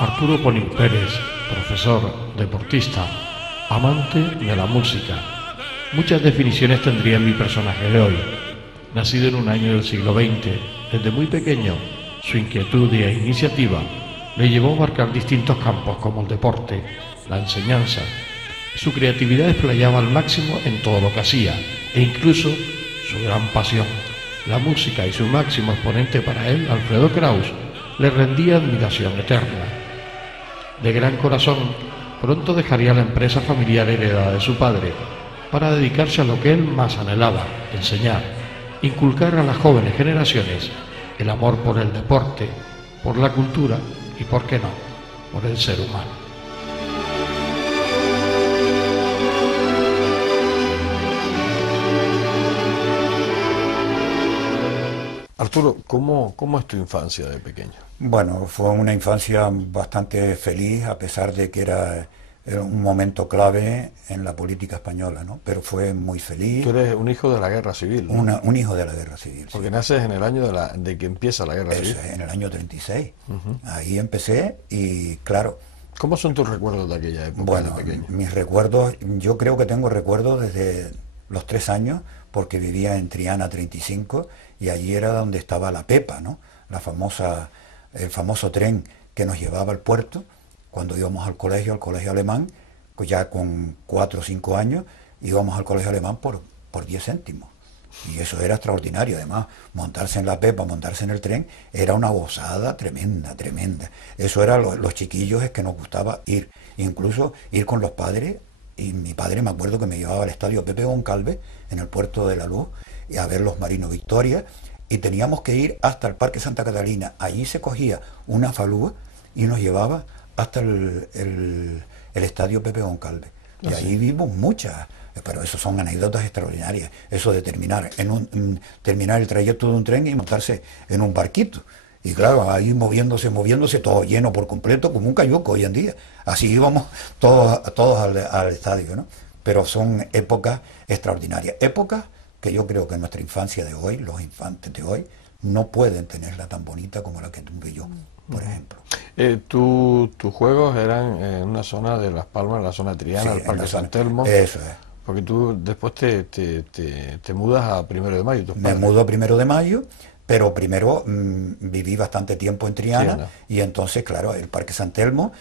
Arturo Ponín Pérez, profesor, deportista, amante de la música. Muchas definiciones tendría mi personaje de hoy. Nacido en un año del siglo XX, desde muy pequeño, su inquietud e iniciativa le llevó a abarcar distintos campos como el deporte, la enseñanza. Su creatividad desplayaba al máximo en todo lo que hacía, e incluso su gran pasión, la música, y su máximo exponente para él, Alfredo Kraus, le rendía admiración eterna. De gran corazón, pronto dejaría la empresa familiar heredada de su padre para dedicarse a lo que él más anhelaba, enseñar, inculcar a las jóvenes generaciones el amor por el deporte, por la cultura y, por qué no, por el ser humano. Arturo, ¿cómo es tu infancia de pequeño? Bueno, fue una infancia bastante feliz, a pesar de que era un momento clave en la política española, ¿no? Pero fue muy feliz. Tú eres un hijo de la Guerra Civil, ¿no? Un hijo de la Guerra Civil. Porque sí, naces en el año de que empieza la Guerra Civil. En el año 36. Ahí empecé y, claro... ¿Cómo son tus recuerdos de aquella época, bueno, de pequeño? Mis recuerdos, yo creo que tengo recuerdos desde los 3 años, porque vivía en Triana 35, y allí era donde estaba la Pepa, ¿no? El famoso tren que nos llevaba al puerto cuando íbamos al colegio alemán, pues ya con 4 o 5 años íbamos al colegio alemán por 10 céntimos. Y eso era extraordinario. Además, montarse en la Pepa, montarse en el tren, era una gozada tremenda, tremenda. Eso era los chiquillos es que nos gustaba ir. Incluso ir con los padres, y mi padre me acuerdo que me llevaba al estadio Pepe Goncalves, en el puerto de la Luz, y a ver los Marinos Victoria, y teníamos que ir hasta el Parque Santa Catalina. Allí se cogía una falúa y nos llevaba hasta el estadio Pepe Goncalves. Y allí vimos muchas, pero eso son anécdotas extraordinarias. Eso de terminar el trayecto de un tren y montarse en un barquito. Y claro, ahí moviéndose, todo lleno por completo, como un cayuco hoy en día. Así íbamos todos al estadio, ¿no? Pero son épocas extraordinarias. Épocas que yo creo que en nuestra infancia de hoy, los infantes de hoy, no pueden tenerla tan bonita como la que tuve yo, por ejemplo. Tus juegos eran en una zona de Las Palmas, en la zona Triana, sí, el Parque San Telmo. Eso es. Porque tú después te mudas a 1 de Mayo. Me mudo a 1 de Mayo, pero primero viví bastante tiempo en Triana, y entonces, claro, el Parque San Telmo,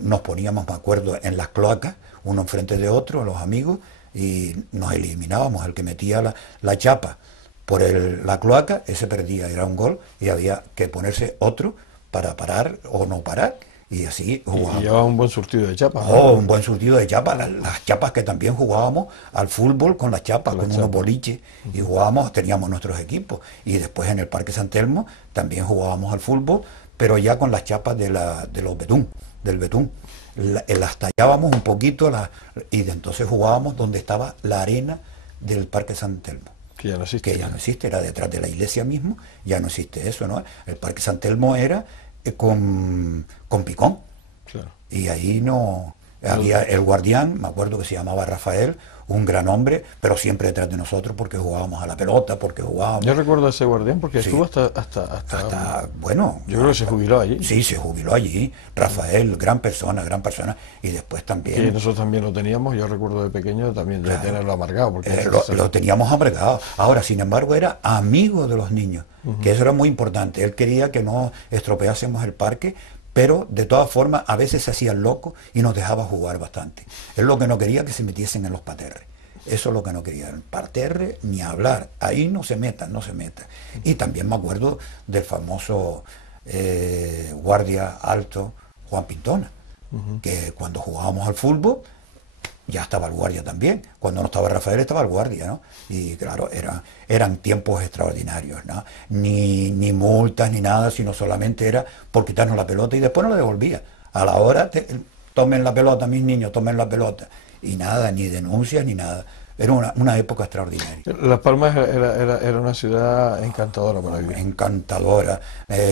nos poníamos, me acuerdo, en las cloacas, uno enfrente de otro, los amigos, y nos eliminábamos. El que metía la chapa por la cloaca, ese perdía, era un gol, y había que ponerse otro para parar o no parar, y así jugábamos. Y llevaba un buen surtido de chapas. Oh, un buen surtido de chapas, las chapas que también jugábamos al fútbol con las chapas, con unos boliches, y jugábamos, teníamos nuestros equipos, y después en el Parque San Telmo también jugábamos al fútbol, pero ya con las chapas del betún. Las tallábamos un poquito y de entonces jugábamos donde estaba la arena del Parque San Telmo. Que ya no existe. Que ya no existe, era detrás de la iglesia mismo, ya no existe eso, ¿no? El Parque San Telmo era con picón. Claro. Y ahí no... Había el guardián, me acuerdo que se llamaba Rafael, un gran hombre, pero siempre detrás de nosotros porque jugábamos a la pelota, porque jugábamos... Yo recuerdo a ese guardián porque estuvo hasta bueno... Yo creo que se jubiló allí. Sí, se jubiló allí. Rafael, gran persona, y después también... Que nosotros también lo teníamos, yo recuerdo de pequeño también de tenerlo amargado. Porque lo teníamos amargado. Ahora, sin embargo, era amigo de los niños, que eso era muy importante. Él quería que no estropeásemos el parque, pero de todas formas a veces se hacía loco y nos dejaba jugar bastante. Él lo que no quería que se metiesen en los paterres. Eso es lo que no quería. El parterre ni hablar. Ahí no se metan, no se metan. Y también me acuerdo del famoso guardia alto Juan Pintona, que cuando jugábamos al fútbol ya estaba el guardia también. Cuando no estaba Rafael estaba el guardia, ¿no? Y claro, eran tiempos extraordinarios, ¿no? Ni multas ni nada, sino solamente era por quitarnos la pelota y después no la devolvía. A la hora, tomen la pelota, mis niños, tomen la pelota. Y nada, ni denuncias ni nada. Era una época extraordinaria. Las Palmas era una ciudad encantadora para vivir. Encantadora,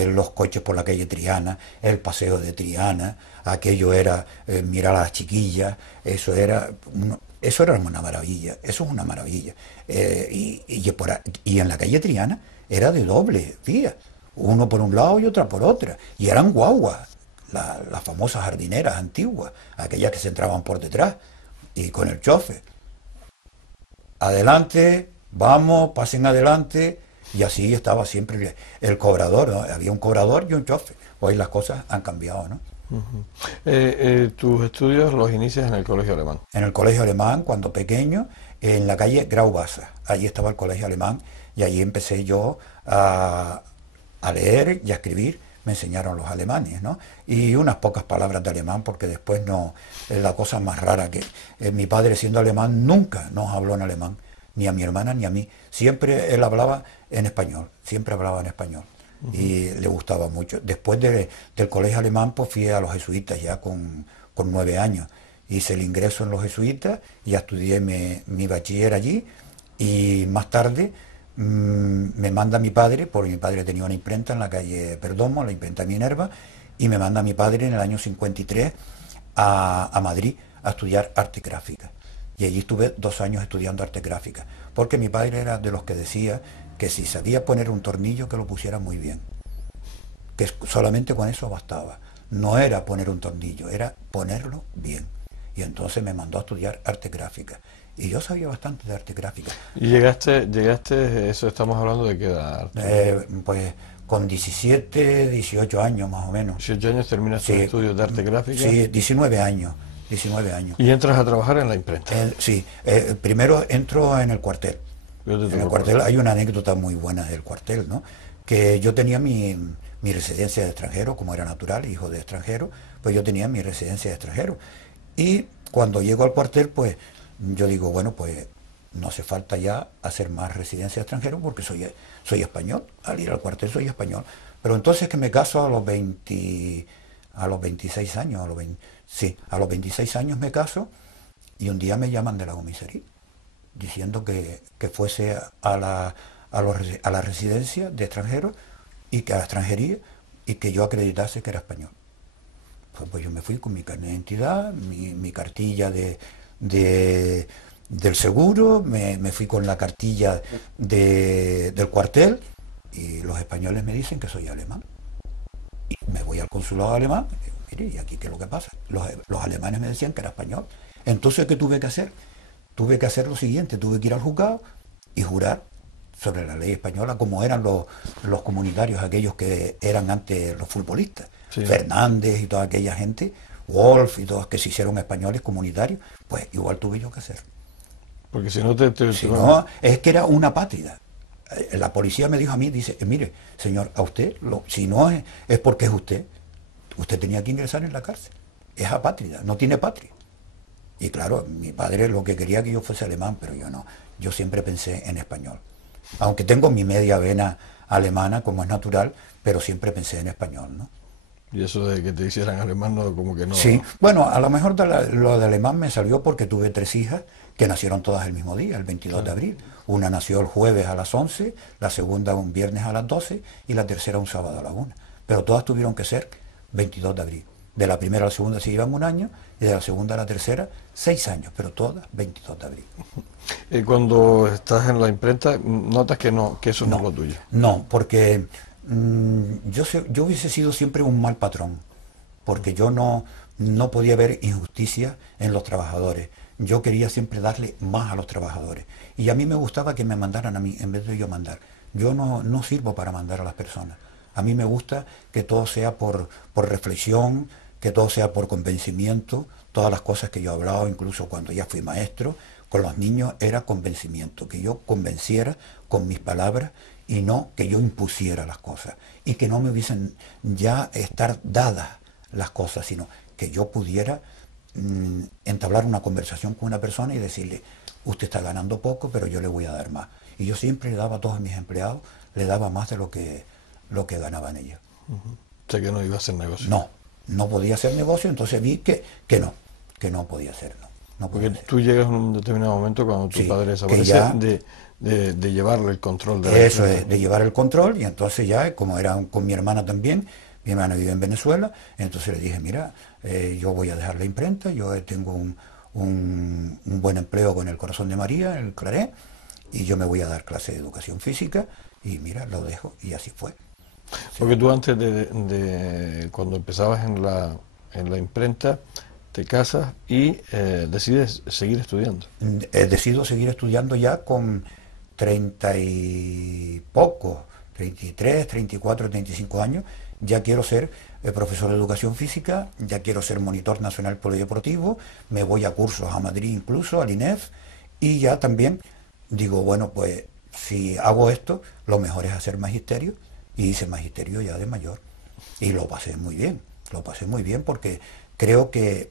los coches por la calle Triana, el paseo de Triana, aquello era mirar a las chiquillas, eso era una maravilla, eso es una maravilla. Y en la calle Triana era de doble vía, uno por un lado y otra por otra, y eran guaguas, las famosas jardineras antiguas, aquellas que se entraban por detrás, y con el chofer. Adelante, vamos, pasen adelante, y así estaba siempre el cobrador, ¿no? Había un cobrador y un chofer. Hoy las cosas han cambiado, ¿no? Tus estudios los inicias en el colegio alemán. En el colegio alemán, cuando pequeño, en la calle Grauwasser. Allí estaba el colegio alemán y allí empecé yo a leer y a escribir. Me enseñaron los alemanes, ¿no? Y unas pocas palabras de alemán, porque después no, es la cosa más rara que mi padre, siendo alemán, nunca nos habló en alemán, ni a mi hermana ni a mí. Siempre él hablaba en español, siempre hablaba en español. Y le gustaba mucho. Después del colegio alemán, pues fui a los jesuitas ya con 9 años. Hice el ingreso en los jesuitas, ya estudié mi bachiller allí, y más tarde me manda mi padre, porque mi padre tenía una imprenta en la calle Perdomo, la imprenta Minerva, y me manda mi padre en el año 53 a Madrid a estudiar arte gráfica. Y allí estuve 2 años estudiando arte gráfica, porque mi padre era de los que decía que si sabía poner un tornillo, que lo pusiera muy bien, que solamente con eso bastaba. No era poner un tornillo, era ponerlo bien. Y entonces me mandó a estudiar arte gráfica. Y yo sabía bastante de arte gráfica. ¿Y llegaste, eso estamos hablando de qué edad? Pues con 17, 18 años más o menos. 18 años terminas tus estudios de arte gráfica. Sí, 19 años. 19 años. ¿Y entras a trabajar en la imprenta? Sí, primero entro en el cuartel. En el cuartel hay una anécdota muy buena del cuartel, ¿no? Que yo tenía mi residencia de extranjero, como era natural, hijo de extranjero, pues yo tenía mi residencia de extranjero. Y cuando llego al cuartel, pues yo digo, bueno, pues no hace falta ya hacer más residencia de extranjero porque soy español. Al ir al cuartel soy español. Pero entonces que me caso a los 26 años, a los 26 años me caso, y un día me llaman de la comisaría diciendo que fuese a la residencia de extranjeros y que a la extranjería, y que yo acreditase que era español. Pues yo me fui con mi carnet de identidad, mi cartilla del seguro, me fui con la cartilla del cuartel, y los españoles me dicen que soy alemán. Y me voy al consulado alemán, y digo, mire, ¿y aquí qué es lo que pasa? Los alemanes me decían que era español. Entonces, ¿qué tuve que hacer? Tuve que hacer lo siguiente, tuve que ir al juzgado y jurar sobre la ley española, como eran los comunitarios, aquellos que eran antes los futbolistas. Sí. Fernández y toda aquella gente, Wolf y todos que se hicieron españoles comunitarios, pues igual tuve yo que hacer. Porque si no si no, es que era una apátrida. La policía me dijo a mí, dice, mire, señor, a usted, si no es porque es usted tenía que ingresar en la cárcel. Es apátrida, no tiene patria. Y claro, mi padre lo que quería que yo fuese alemán, pero yo no. Yo siempre pensé en español. Aunque tengo mi media vena alemana, como es natural, pero siempre pensé en español, ¿no? Y eso de que te hicieran alemán, no, como que no... Sí, bueno, a lo mejor lo de alemán me salió porque tuve 3 hijas que nacieron todas el mismo día, el 22 de abril. Una nació el jueves a las 11, la segunda un viernes a las 12 y la tercera un sábado a la 1. Pero todas tuvieron que ser 22 de abril. De la primera a la segunda se llevan 1 año y de la segunda a la tercera 6 años, pero todas 22 de abril. Cuando estás en la imprenta, ¿notas que eso no es lo tuyo? No, porque yo hubiese sido siempre un mal patrón, porque yo no podía ver injusticia en los trabajadores. Yo quería siempre darle más a los trabajadores. Y a mí me gustaba que me mandaran a mí en vez de yo mandar. Yo no sirvo para mandar a las personas. A mí me gusta que todo sea por reflexión, que todo sea por convencimiento, todas las cosas que yo he hablado, incluso cuando ya fui maestro, con los niños era convencimiento, que yo convenciera con mis palabras y no que yo impusiera las cosas y que no me hubiesen ya estar dadas las cosas, sino que yo pudiera entablar una conversación con una persona y decirle, usted está ganando poco, pero yo le voy a dar más. Y yo siempre le daba a todos mis empleados, le daba más de lo que ganaban ellos. O sea que no iba a hacer negocio. No, no podía hacer negocio, entonces vi que no podía hacerlo. No podía Porque hacer. tú llegas en un determinado momento cuando tu Sí, padre que desaparece ya- de llevarle el control de la Eso empresa. es, de llevar el control, y entonces ya, como era con mi hermana también, mi hermana vive en Venezuela, entonces le dije, mira, yo voy a dejar la imprenta, yo tengo un buen empleo con el Corazón de María, el Claret, y yo me voy a dar clase de educación física, y mira, lo dejo, y así fue. Porque tú antes cuando empezabas en la imprenta, te casas y decides seguir estudiando. Decido seguir estudiando ya con 30 y pocos, 33, 34, 35 años. Ya quiero ser profesor de educación física, ya quiero ser monitor nacional polideportivo, me voy a cursos a Madrid incluso, al INEF, y ya también digo, bueno, pues si hago esto, lo mejor es hacer magisterio, y hice magisterio ya de mayor. Y lo pasé muy bien porque creo que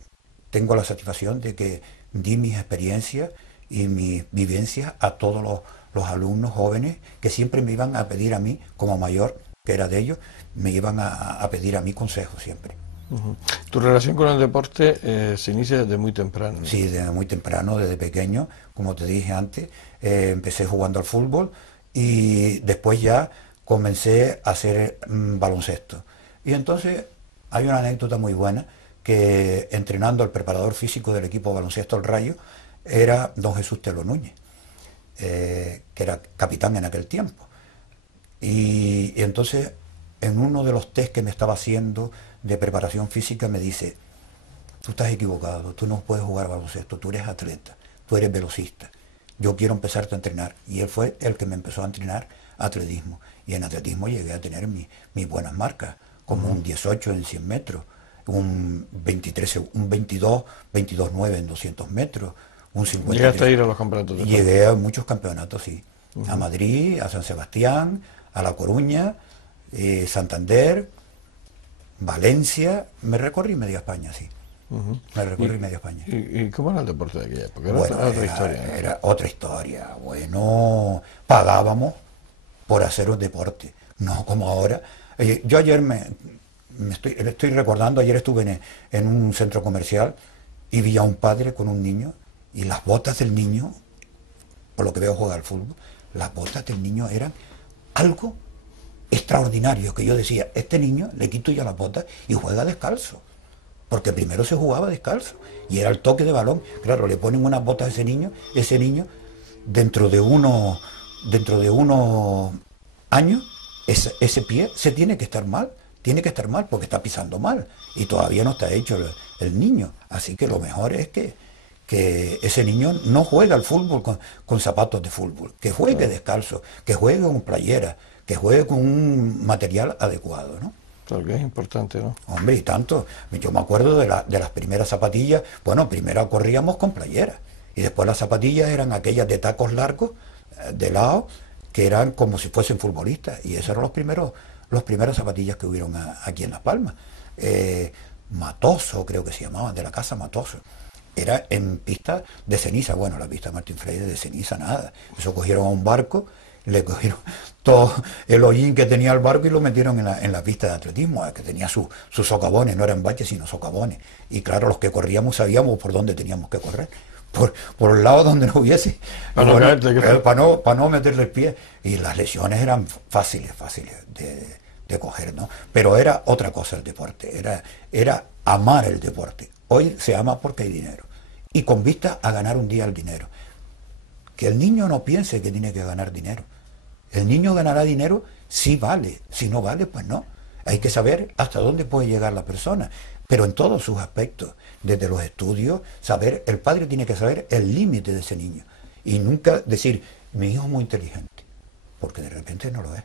tengo la satisfacción de que di mis experiencias y mis vivencias a todos los alumnos jóvenes que siempre me iban a pedir a mí, como mayor que era de ellos, me iban a pedir a mí consejos siempre. Ujú. Tu relación con el deporte se inicia desde muy temprano, ¿no? Sí, desde muy temprano, desde pequeño, como te dije antes, empecé jugando al fútbol y después ya comencé a hacer baloncesto. Y entonces hay una anécdota muy buena que entrenando al preparador físico del equipo baloncesto El Rayo era don Jesús Telo Núñez, que era capitán en aquel tiempo. Y entonces en uno de los test que me estaba haciendo de preparación física me dice, tú estás equivocado, tú no puedes jugar baloncesto, tú eres atleta, tú eres velocista, yo quiero empezarte a entrenar. Y él fue el que me empezó a entrenar atletismo. Y en atletismo llegué a tener mis buenas marcas, como un 18 en 100 metros, un 23, un 22, 22,9 en 200 metros, un 53. ¿Llegaste a ir a los campeonatos de España? Llegué a muchos campeonatos, sí. A Madrid, a San Sebastián, a La Coruña, Santander, Valencia. Me recorrí media España, sí. Me recorrí media España. ¿Y cómo era el deporte de aquella época? Era Bueno, otra historia, ¿no? era otra historia. Bueno, pagábamos por hacer un deporte, no como ahora. Yo ayer estoy recordando, ayer estuve en un centro comercial y vi a un padre con un niño y las botas del niño, por lo que veo jugar al fútbol, las botas del niño eran algo extraordinario, que yo decía, este niño le quito ya las botas y juega descalzo. Porque primero se jugaba descalzo y era el toque de balón. Claro, le ponen unas botas a ese niño dentro de unos años, ese pie se tiene que estar mal porque está pisando mal y todavía no está hecho el niño. Así que lo mejor es que ese niño no juegue al fútbol con zapatos de fútbol, que juegue descalzo, que juegue con playera, que juegue con un material adecuado, ¿no? Claro que es importante, ¿no? Hombre, y tanto. Yo me acuerdo de las primeras zapatillas. Bueno, primero corríamos con playeras y después las zapatillas eran aquellas de tacos largos, de lado, que eran como si fuesen futbolistas. Y esos eran los primeros zapatillas que hubieron aquí en Las Palmas. Matoso, creo que se llamaban, de la casa Matoso. Era en pista de ceniza. Bueno, la pista Martín Freire de ceniza nada. Eso cogieron a un barco, le cogieron todo el hollín que tenía el barco y lo metieron en la pista de atletismo, que tenía sus socavones, no eran baches sino socavones. Y claro, los que corríamos sabíamos por dónde teníamos que correr, por el lado donde no hubiese, Para no caerte, para no meterle el pie. Y las lesiones eran fáciles de coger, ¿no? Pero era otra cosa el deporte, era amar el deporte. Hoy se ama porque hay dinero y con vista a ganar un día el dinero. Que el niño no piense que tiene que ganar dinero. El niño ganará dinero si vale, si no vale, pues no. Hay que saber hasta dónde puede llegar la persona, pero en todos sus aspectos, desde los estudios, el padre tiene que saber el límite de ese niño y nunca decir, mi hijo es muy inteligente, porque de repente no lo es.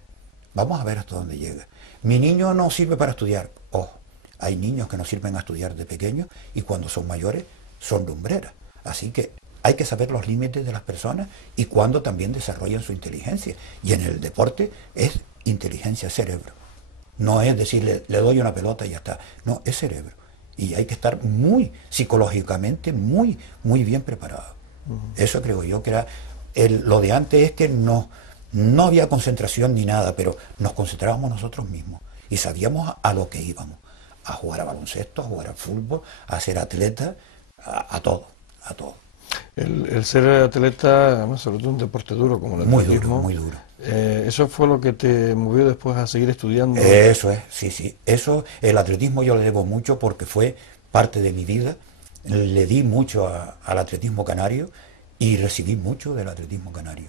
Vamos a ver hasta dónde llega. Mi niño no sirve para estudiar. Ojo, hay niños que no sirven a estudiar de pequeños y cuando son mayores son lumbreras. Así que hay que saber los límites de las personas y cuándo también desarrollan su inteligencia. Y en el deporte es inteligencia cerebro. No es decirle, le doy una pelota y ya está. No, es cerebro. Y hay que estar muy psicológicamente, muy bien preparado. Eso creo yo que era... lo de antes es que no había concentración ni nada, pero nos concentrábamos nosotros mismos. Y sabíamos a lo que íbamos. A jugar a baloncesto, a jugar al fútbol, a ser atleta, a todo, a todo. El ser atleta, además, sobre todo un deporte duro como el atletismo, muy duro. ¿Eso fue lo que te movió después a seguir estudiando? Eso es, sí. Eso, el atletismo yo le debo mucho porque fue parte de mi vida. Le di mucho al atletismo canario y recibí mucho del atletismo canario.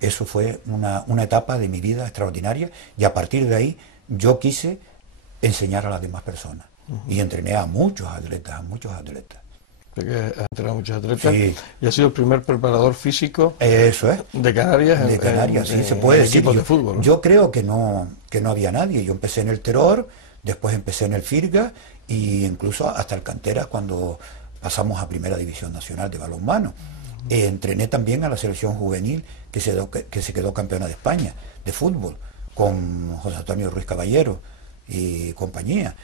Eso fue una etapa de mi vida extraordinaria y a partir de ahí yo quise enseñar a las demás personas. Y entrené a muchos atletas, Que has entrenado a muchos atletas, sí. Y has sido el primer preparador físico Eso es. de Canarias, de Canarias, sí, se puede decir. equipos de fútbol, ¿no? Yo creo que no había nadie. Yo empecé en el Terror, después empecé en el Firga e incluso hasta el Canteras cuando pasamos a Primera División Nacional de balonmano. Entrené también a la selección juvenil que se quedó campeona de España de fútbol con José Antonio Ruiz Caballero y compañía.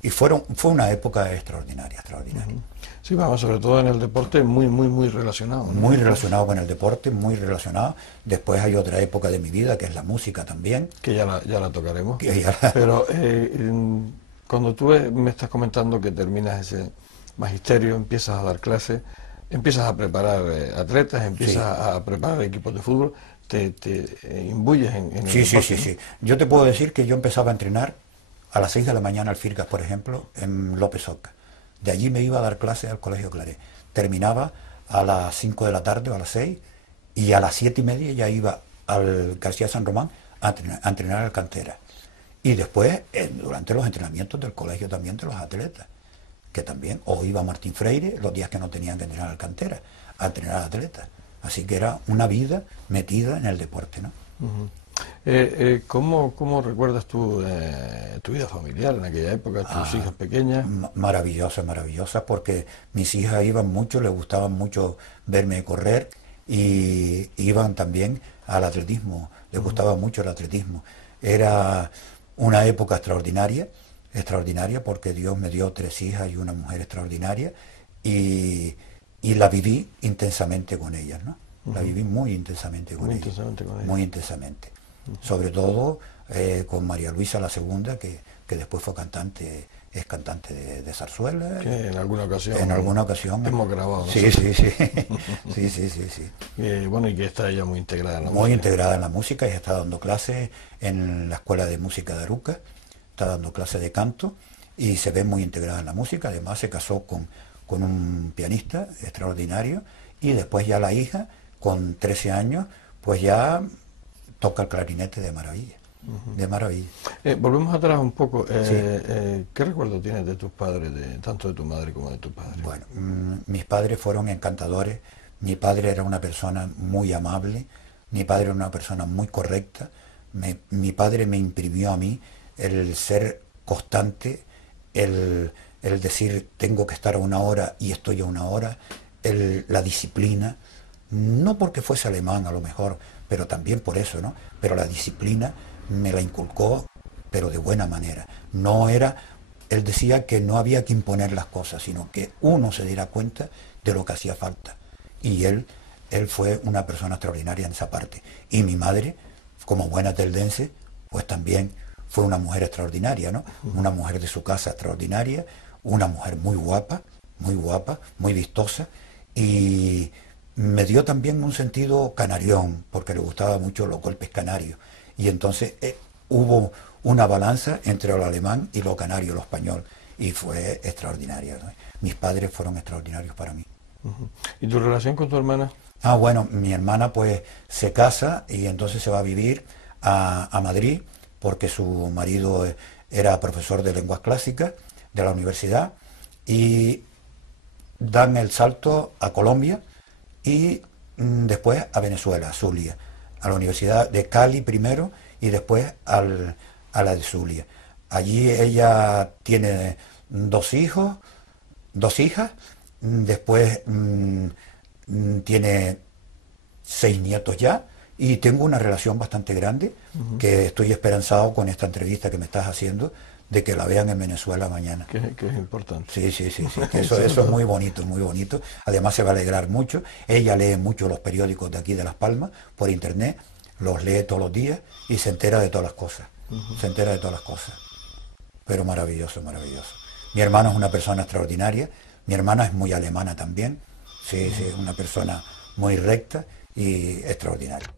Y fue una época extraordinaria. Sí, vamos, sobre todo en el deporte muy relacionado, ¿no? Muy relacionado con el deporte, muy relacionado. Después hay otra época de mi vida que es la música también. Que ya la tocaremos. Que Pero cuando tú me estás comentando que terminas ese magisterio, empiezas a dar clases, empiezas a preparar atletas, empiezas a preparar equipos de fútbol, te imbuyes en el deporte. Sí. Yo te puedo decir que yo empezaba a entrenar a las 6 de la mañana al Firgas, por ejemplo, en López Oca. De allí me iba a dar clases al Colegio Claret. Terminaba a las 5 de la tarde o a las 6 y a las 7:30 ya iba al García San Román a entrenar al Cantera. Y después, durante los entrenamientos del colegio también de los atletas, que también, o iba Martín Freire los días que no tenían que entrenar al Cantera, a entrenar atletas. Así que era una vida metida en el deporte, ¿no? ¿Cómo recuerdas tú tu vida familiar en aquella época, tus hijas pequeñas? Maravillosa, porque mis hijas iban mucho, les gustaba mucho verme correr y iban también al atletismo, les gustaba mucho el atletismo. Era una época extraordinaria porque Dios me dio 3 hijas y una mujer extraordinaria y la viví intensamente con ellas, ¿no? La viví muy intensamente con ellas. Muy intensamente. Sobre todo con María Luisa la segunda, que después fue cantante, es cantante de zarzuela. Que en alguna ocasión hemos grabado, ¿no? Sí. Bueno, y que está ella muy integrada en la música. Muy integrada en la música y está dando clases en la Escuela de Música de Aruca, está dando clases de canto y se ve muy integrada en la música. Además se casó con un pianista extraordinario y después ya la hija, con 13 años, pues ya toca el clarinete de maravilla. De maravilla. Volvemos atrás un poco. Sí. ¿Qué recuerdo tienes de tus padres, tanto de tu madre como de tu padre? Bueno, mis padres fueron encantadores. Mi padre era una persona muy amable. Mi padre era una persona muy correcta. Mi padre me imprimió a mí el ser constante, el decir tengo que estar a una hora y estoy a una hora, la disciplina. No porque fuese alemán a lo mejor, pero también por eso, ¿no? Pero la disciplina me la inculcó, pero de buena manera. No era, él decía que no había que imponer las cosas, sino que uno se diera cuenta de lo que hacía falta. Y él fue una persona extraordinaria en esa parte. Y mi madre, como buena teldense, pues también fue una mujer extraordinaria, ¿no? Una mujer de su casa extraordinaria, una mujer muy guapa, muy vistosa, y me dio también un sentido canarión, porque le gustaban mucho los golpes canarios. Y entonces hubo una balanza entre lo alemán y lo canario, lo español, y fue extraordinaria, ¿no? Mis padres fueron extraordinarios para mí. ¿Y tu relación con tu hermana? Bueno, mi hermana pues se casa y entonces se va a vivir a Madrid, porque su marido era profesor de lenguas clásicas de la universidad, y dan el salto a Colombia y después a Venezuela, a Zulia, a la Universidad de Cali primero y después a la de Zulia. Allí ella tiene 2 hijas después tiene 6 nietos ya, y tengo una relación bastante grande, que estoy esperanzado con esta entrevista que me estás haciendo, de que la vean en Venezuela mañana. Que es importante. Sí, que eso es muy bonito, muy bonito. Además se va a alegrar mucho. Ella lee mucho los periódicos de aquí de Las Palmas, por internet, los lee todos los días y se entera de todas las cosas. Se entera de todas las cosas. Pero maravilloso, maravilloso. Mi hermano es una persona extraordinaria, mi hermana es muy alemana también, sí, es una persona muy recta y extraordinaria.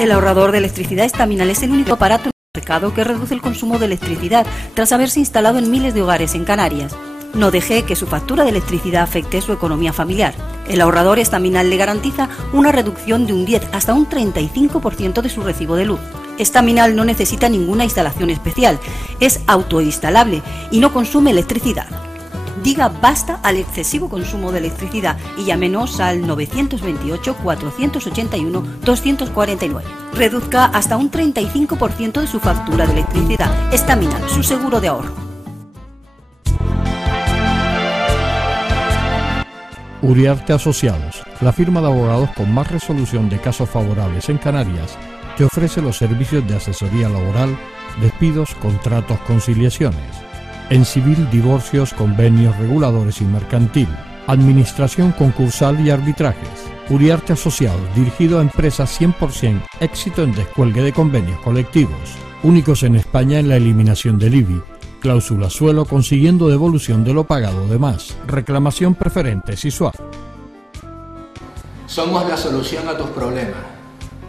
El ahorrador de electricidad Estaminal es el único aparato en el mercado que reduce el consumo de electricidad tras haberse instalado en miles de hogares en Canarias. No deje que su factura de electricidad afecte su economía familiar. El ahorrador Estaminal le garantiza una reducción de un 10 hasta un 35% de su recibo de luz. Estaminal no necesita ninguna instalación especial, es autoinstalable y no consume electricidad. Diga basta al excesivo consumo de electricidad y llámenos al 928-481-249. Reduzca hasta un 35% de su factura de electricidad. Estaminal, su seguro de ahorro. Uriarte Asociados, la firma de abogados con más resolución de casos favorables en Canarias, te ofrece los servicios de asesoría laboral, despidos, contratos, conciliaciones. En civil, divorcios, convenios, reguladores y mercantil, administración concursal y arbitrajes. Uriarte Asociados, dirigido a empresas 100% éxito en descuelgue de convenios colectivos, únicos en España en la eliminación del IBI, cláusula suelo consiguiendo devolución de lo pagado de más, reclamación preferente si suave. Somos la solución a tus problemas.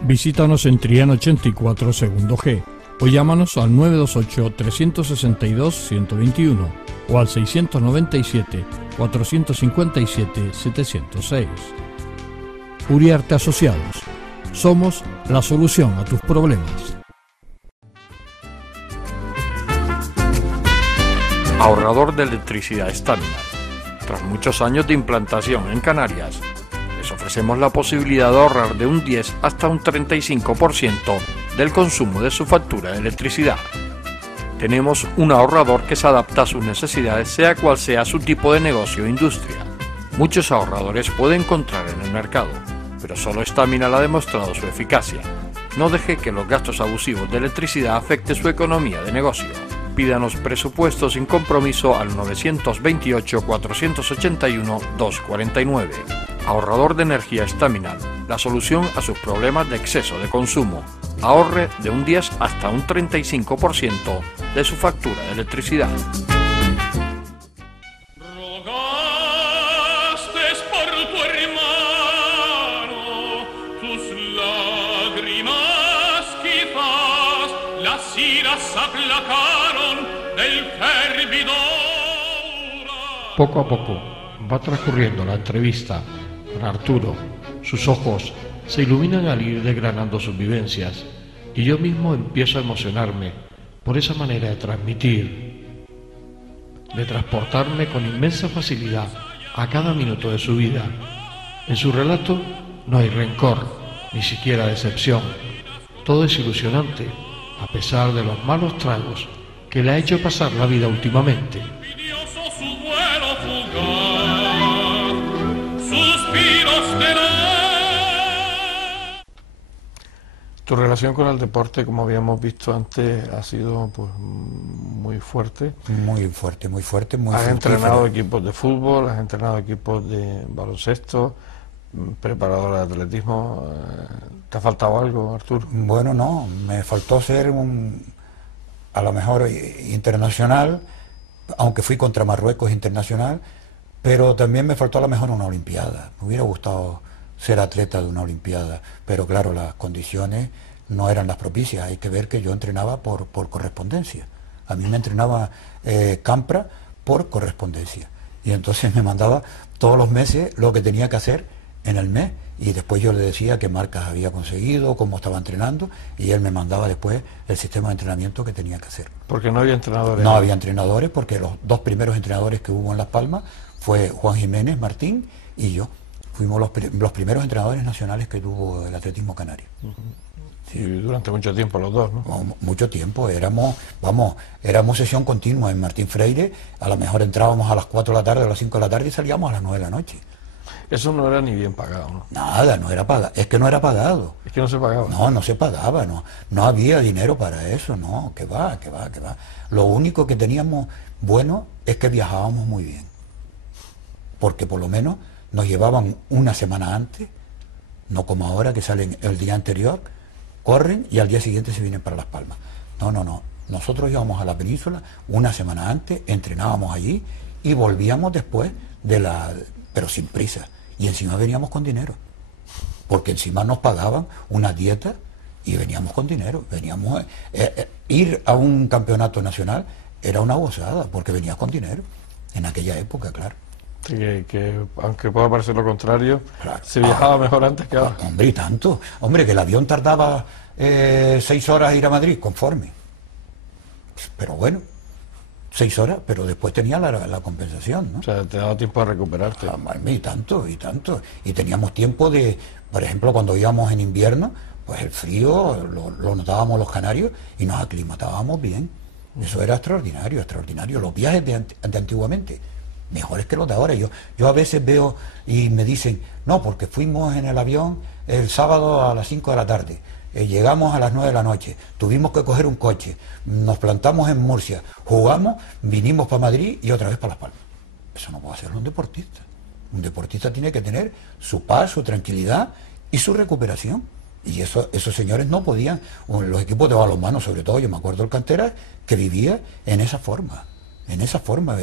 Visítanos en Triana 84 segundo G o llámanos al 928-362-121 o al 697-457-706. Uriarte Asociados. Somos la solución a tus problemas. Ahorrador de electricidad Estaminal. Tras muchos años de implantación en Canarias, les ofrecemos la posibilidad de ahorrar de un 10 hasta un 35% del consumo de su factura de electricidad. Tenemos un ahorrador que se adapta a sus necesidades, sea cual sea su tipo de negocio o industria. Muchos ahorradores puede encontrar en el mercado, pero solo Estaminal ha demostrado su eficacia. No deje que los gastos abusivos de electricidad afecten su economía de negocio. Pídanos presupuestos sin compromiso al 928-481-249. Ahorrador de energía Estaminal, la solución a sus problemas de exceso de consumo. Ahorre de un 10 hasta un 35% de su factura de electricidad. Poco a poco va transcurriendo la entrevista con Arturo. Sus ojos se iluminan al ir desgranando sus vivencias y yo mismo empiezo a emocionarme por esa manera de transmitir, de transportarme con inmensa facilidad a cada minuto de su vida. En su relato no hay rencor, ni siquiera decepción. Todo es ilusionante, a pesar de los malos tragos que le ha hecho pasar la vida últimamente. Tu relación con el deporte, como habíamos visto antes, ha sido pues muy fuerte. Muy fuerte, muy fuerte, muy Has fructífera. entrenado equipos de fútbol, has entrenado equipos de baloncesto, preparador de atletismo. ¿Te ha faltado algo, Arturo? Bueno, no, me faltó ser a lo mejor internacional, aunque fui contra Marruecos internacional, pero también me faltó a lo mejor una olimpiada. Me hubiera gustado ser atleta de una olimpiada, pero claro, las condiciones no eran las propicias. Hay que ver que yo entrenaba por correspondencia. A mí me entrenaba Campra por correspondencia, y entonces me mandaba todos los meses lo que tenía que hacer en el mes, y después yo le decía qué marcas había conseguido, cómo estaba entrenando, y él me mandaba después el sistema de entrenamiento que tenía que hacer. Porque no había entrenadores. No había entrenadores, porque los dos primeros entrenadores que hubo en Las Palmas fue Juan Jiménez Martín y yo. Fuimos los primeros entrenadores nacionales que tuvo el atletismo canario. Sí. Y durante mucho tiempo los dos, ¿no? Mucho tiempo, éramos sesión continua en Martín Freire, a lo mejor entrábamos a las 4 de la tarde, a las 5 de la tarde y salíamos a las 9 de la noche. Eso no era ni bien pagado, ¿no? Nada, no era pagado, es que no era pagado. Es que no se pagaba. No se pagaba, no había dinero para eso, no, que va. Lo único que teníamos bueno es que viajábamos muy bien, porque por lo menos nos llevaban una semana antes, no como ahora que salen el día anterior, corren y al día siguiente se vienen para Las Palmas. No. Nosotros íbamos a la península una semana antes, entrenábamos allí y volvíamos después pero sin prisa. Y encima veníamos con dinero, porque encima nos pagaban una dieta y veníamos con dinero. Veníamos ir a un campeonato nacional era una gozada, porque venías con dinero en aquella época, claro. Sí, que aunque pueda parecer lo contrario, Claro. se viajaba mejor antes que ahora. Hombre, y tanto. Hombre, que el avión tardaba 6 horas a ir a Madrid, conforme. Pero bueno, 6 horas, pero después tenía la compensación, ¿no? O sea, te daba tiempo a recuperarte. Y tanto. Y teníamos tiempo de, por ejemplo, cuando íbamos en invierno, pues el frío lo notábamos los canarios y nos aclimatábamos bien. Eso era extraordinario. Los viajes de antiguamente, mejores que los de ahora. Yo a veces veo y me dicen, no, porque fuimos en el avión el sábado a las 5 de la tarde. Llegamos a las 9 de la noche, tuvimos que coger un coche, nos plantamos en Murcia, jugamos, vinimos para Madrid y otra vez para Las Palmas. Eso no puede hacerlo un deportista. Un deportista tiene que tener su paz, su tranquilidad y su recuperación. Y esos señores no podían, los equipos de balonmano sobre todo, yo me acuerdo del Cantera, que vivía en esa forma,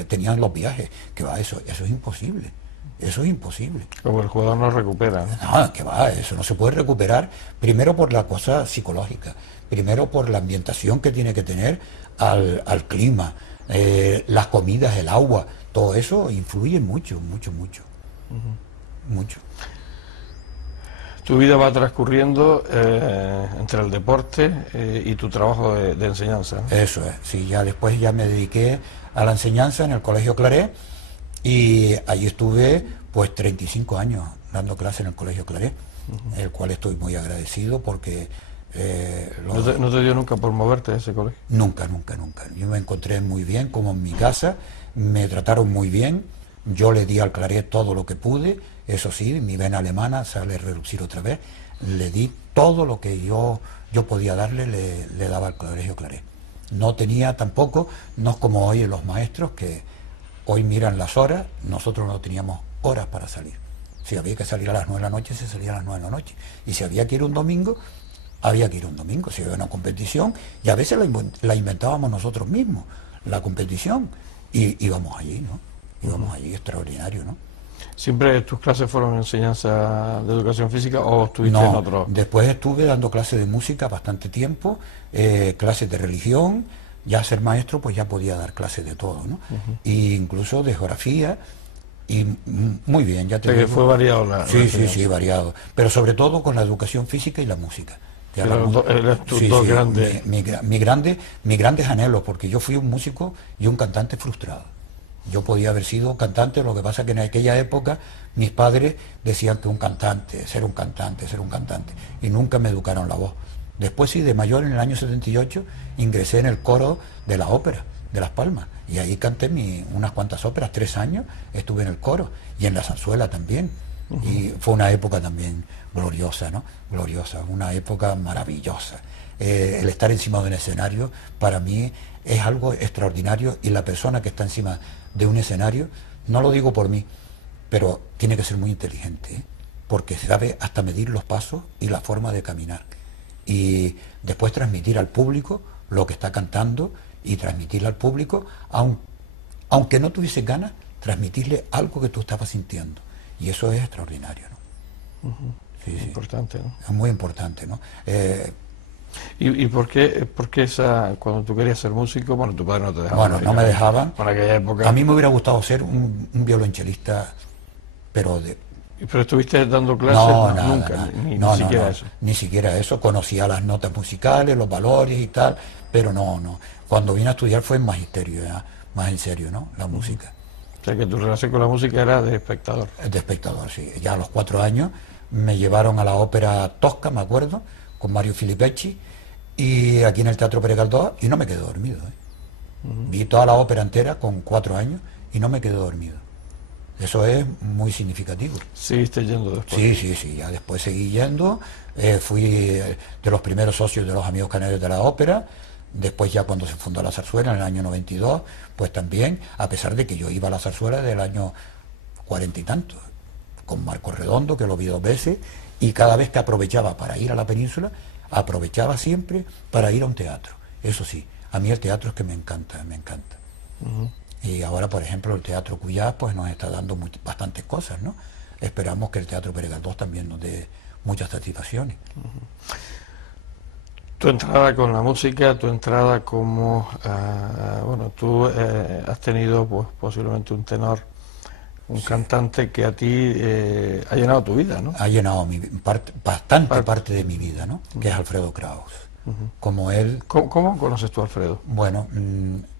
tenían los viajes, que va, eso es imposible. Eso es imposible. Como el jugador no recupera, ¿no? No, que va, eso no se puede recuperar, primero por la cosa psicológica, primero por la ambientación que tiene que tener al clima, las comidas, el agua, todo eso influye mucho. Mucho. Tu vida va transcurriendo entre el deporte y tu trabajo de enseñanza, ¿no? Eso es, sí, después me dediqué a la enseñanza en el Colegio Claret. Y allí estuve pues 35 años dando clases en el Colegio Claret, el cual estoy muy agradecido porque... ¿No te dio nunca por moverte a ese colegio? Nunca. Yo me encontré muy bien, como en mi casa, me trataron muy bien, yo le di al Claret todo lo que pude, eso sí, mi vena alemana sale a relucir otra vez, le di todo lo que yo podía darle, le daba al Colegio Claret. No tenía tampoco, no es como hoy los maestros que... Hoy miran las horas, nosotros no teníamos horas para salir. Si había que salir a las 9 de la noche, se salía a las 9 de la noche. Y si había que ir un domingo, había que ir un domingo. Si había una competición, y a veces la inventábamos nosotros mismos, la competición, y íbamos allí, ¿no? Íbamos allí, extraordinario, ¿no? ¿Siempre tus clases fueron enseñanza de educación física o estuviste en otro? Después estuve dando clases de música bastante tiempo, clases de religión. Ya ser maestro, pues ya podía dar clases de todo, ¿no? E incluso de geografía, y muy bien, ya te digo. Fue variado Sí, variado. Pero sobre todo con la educación física y la música. Mi grandes anhelos, porque yo fui un músico y un cantante frustrado. Yo podía haber sido cantante, lo que pasa que en aquella época mis padres decían que ser un cantante, y nunca me educaron la voz. Después sí, de mayor, en el año 78, ingresé en el coro de la ópera de Las Palmas, y ahí canté unas cuantas óperas, 3 años estuve en el coro, y en la zarzuela también, y fue una época también gloriosa, ¿no? Gloriosa, una época maravillosa. El estar encima de un escenario, para mí, es algo extraordinario, y la persona que está encima de un escenario, no lo digo por mí, pero tiene que ser muy inteligente, ¿eh? Porque sabe hasta medir los pasos y la forma de caminar. Y después transmitir al público lo que está cantando y transmitirle al público, aunque no tuviese ganas, transmitirle algo que tú estabas sintiendo. Y eso es extraordinario, ¿no? Sí. Importante, ¿no? Es muy importante, ¿no? ¿Y por qué cuando tú querías ser músico, bueno, tu padre no te dejaba? Bueno, no me dejaban. Por aquella época. A mí me hubiera gustado ser un violonchelista, pero ¿Pero estuviste dando clases? Nunca, ni siquiera eso. Ni siquiera eso, conocía las notas musicales, los valores y tal, pero no. Cuando vine a estudiar fue en magisterio, ya, más en serio, ¿no? La música. sea que tu relación con la música era de espectador. De espectador, sí. Ya a los 4 años me llevaron a la ópera Tosca, me acuerdo, con Mario Filippetti, y aquí en el Teatro Pérez Galdós, y no me quedé dormido. Vi toda la ópera entera con 4 años y no me quedé dormido. Eso es muy significativo. ¿Seguiste yendo después? Sí, ya después seguí yendo, fui de los primeros socios de los Amigos Canarios de la Ópera. Después ya cuando se fundó la Zarzuela en el año 92, pues también, a pesar de que yo iba a la Zarzuela del año 40 y tantos, con Marco Redondo, que lo vi 2 veces, y cada vez que aprovechaba para ir a la península, aprovechaba siempre para ir a un teatro. Eso sí, a mí el teatro es que me encanta, me encanta. Y ahora, por ejemplo, el Teatro Cuyás pues nos está dando bastantes cosas, ¿no? Esperamos que el Teatro Pérez Galdós también nos dé muchas satisfacciones. Tu entrada con la música, tu entrada como... bueno, tú has tenido pues posiblemente un tenor, un cantante que a ti ha llenado tu vida, ¿no? Ha llenado bastante parte de mi vida, ¿no? Que es Alfredo Kraus. Como él... ¿Cómo conoces tú a Alfredo? Bueno,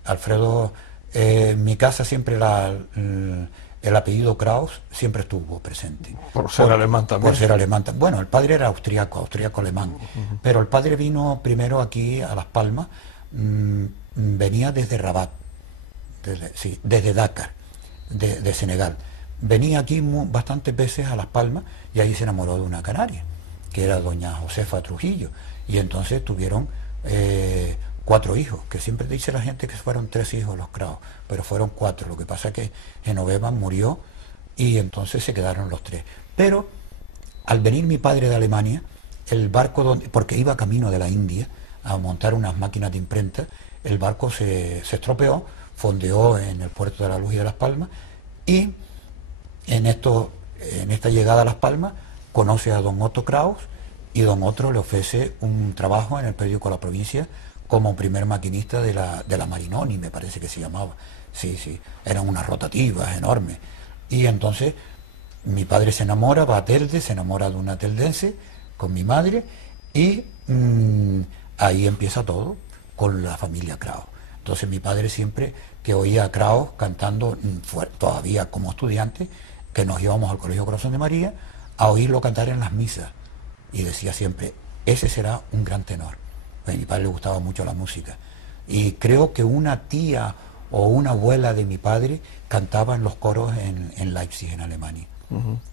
Alfredo, en mi casa siempre el apellido Kraus siempre estuvo presente. Por ser alemán también. Por ser alemán. Bueno, el padre era austríaco-alemán, pero el padre vino primero aquí a Las Palmas, venía desde Rabat, desde Dakar, de Senegal. Venía aquí bastantes veces a Las Palmas y ahí se enamoró de una canaria, que era doña Josefa Trujillo, y entonces tuvieron 4 hijos, que siempre dice la gente que fueron 3 hijos los Kraus, pero fueron 4. Lo que pasa es que Genoveva murió y entonces se quedaron los 3. Pero al venir mi padre de Alemania, el barco, porque iba camino de la India a montar unas máquinas de imprenta, el barco se estropeó, fondeó en el puerto de la Luz y de Las Palmas, y en esta llegada a Las Palmas conoce a don Otto Kraus, y don Otto le ofrece un trabajo en el periódico La Provincia como primer maquinista de la Marinoni, me parece que se llamaba. Sí, eran unas rotativas enormes. Y entonces mi padre se enamora, va a Telde, se enamora de una teldense con mi madre, y ahí empieza todo con la familia Kraus. Entonces mi padre siempre que oía a Kraus cantando, todavía como estudiante, que nos íbamos al Colegio Corazón de María a oírlo cantar en las misas, y decía siempre, ese será un gran tenor. A mi padre le gustaba mucho la música, y creo que una tía o una abuela de mi padre cantaba en los coros en Leipzig, en Alemania.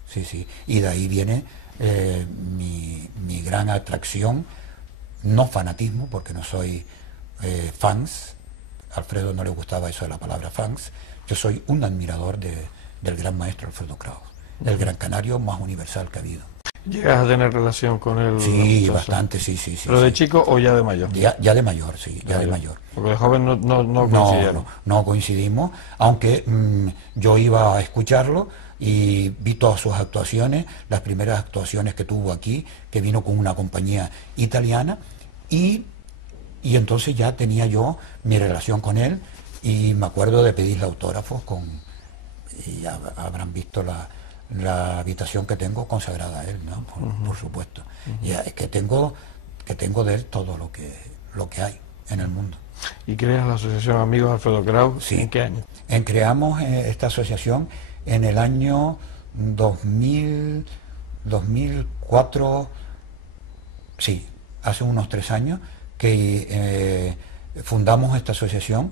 Sí, y de ahí viene mi gran atracción, no fanatismo, porque no soy fans. A Alfredo no le gustaba eso de la palabra fans. Yo soy un admirador del gran maestro Alfredo Kraus, el gran canario más universal que ha habido. ¿Llegas a tener relación con él? Sí, bastante, sí. ¿Pero de chico o ya de mayor? Ya de mayor, sí, ya de mayor. Porque de joven no coincidieron. No coincidimos, aunque yo iba a escucharlo y vi todas sus actuaciones, las primeras actuaciones que tuvo aquí, que vino con una compañía italiana, y entonces ya tenía yo mi relación con él, y me acuerdo de pedirle autógrafos y ya habrán visto la habitación que tengo consagrada a él, ¿no? Por supuesto. Y es que tengo de él todo lo que hay en el mundo. ¿Y creas la asociación Amigos Alfredo Kraus? Sí. ¿En qué año? Creamos esta asociación en el año 2004, sí, hace unos 3 años que fundamos esta asociación,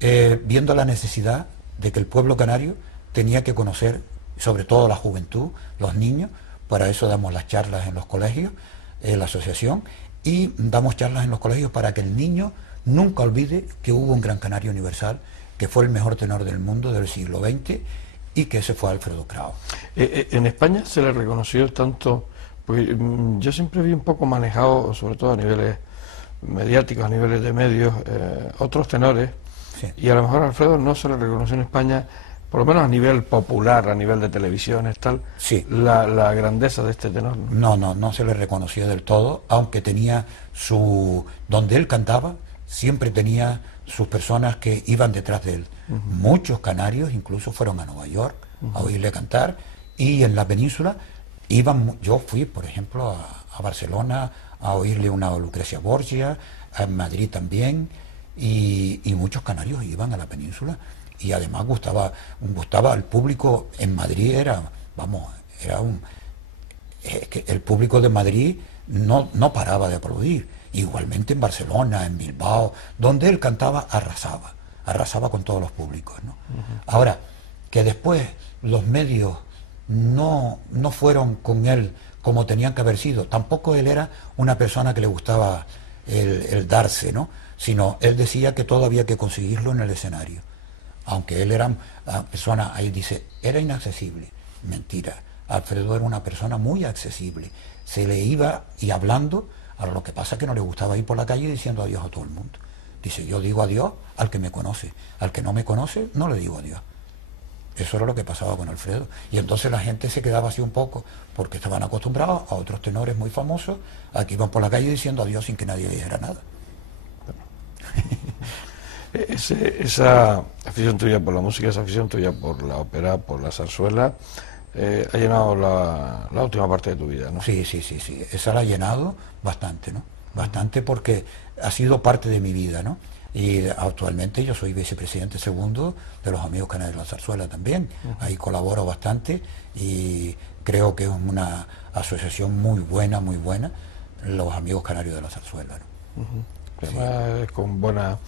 viendo la necesidad de que el pueblo canario tenía que conocer, sobre todo la juventud, los niños. Para eso damos las charlas en los colegios, la asociación, y damos charlas en los colegios para que el niño nunca olvide que hubo un gran canario universal, que fue el mejor tenor del mundo del siglo XX, y que ese fue Alfredo Kraus. En España se le reconoció tanto, porque yo siempre vi un poco manejado, sobre todo a niveles mediáticos, a niveles de medios, otros tenores, sí. Y a lo mejor a Alfredo no se le reconoció en España, por lo menos a nivel popular, a nivel de televisiones, tal, sí. la grandeza de este tenor. No se le reconoció del todo, aunque tenía donde él cantaba, siempre tenía sus personas que iban detrás de él. Muchos canarios incluso fueron a Nueva York a oírle cantar, y en la península yo fui, por ejemplo, a Barcelona a oírle una Lucrecia Borgia, en Madrid también, y muchos canarios iban a la península. y además gustaba al público en Madrid, que el público de Madrid no paraba de aplaudir. Igualmente en Barcelona, en Bilbao, donde él cantaba, arrasaba con todos los públicos, ¿no? Ahora, que después los medios no fueron con él como tenían que haber sido. Tampoco él era una persona que le gustaba el darse, ¿no? Sino él decía que todo había que conseguirlo en el escenario. Aunque él era una persona, ahí dice, era inaccesible. Mentira. Alfredo era una persona muy accesible. Se le iba y hablando, ahora lo que pasa es que no le gustaba ir por la calle diciendo adiós a todo el mundo. Dice, yo digo adiós al que me conoce. Al que no me conoce, no le digo adiós. Eso era lo que pasaba con Alfredo. Y entonces la gente se quedaba así un poco, porque estaban acostumbrados a otros tenores muy famosos, a que iban por la calle diciendo adiós sin que nadie dijera nada. Esa afición tuya por la música, esa afición tuya por la ópera, por la zarzuela, ha llenado la última parte de tu vida, ¿no? Sí. Esa la ha llenado bastante, ¿no? Bastante, porque ha sido parte de mi vida, ¿no? Y actualmente yo soy vicepresidente segundo de los Amigos Canarios de la Zarzuela también. Ahí colaboro bastante y creo que es una asociación muy buena, los Amigos Canarios de la Zarzuela, ¿no? Además, con buena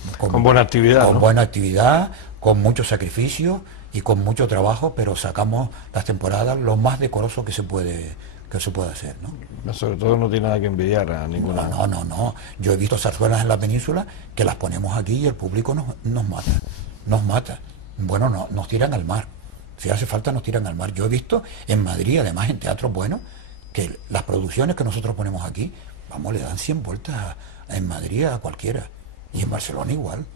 actividad, con ¿no? buena actividad, con mucho sacrificio y con mucho trabajo, pero sacamos las temporadas lo más decoroso que se puede hacer, ¿no? Sobre todo no tiene nada que envidiar a ninguna. No. Yo he visto zarzuelas en la península que las ponemos aquí y el público nos mata. Bueno, nos tiran al mar. Si hace falta nos tiran al mar. Yo he visto en Madrid, además en teatros buenos, que las producciones que nosotros ponemos aquí, le dan 100 vueltas en Madrid a cualquiera. Y en Barcelona igual.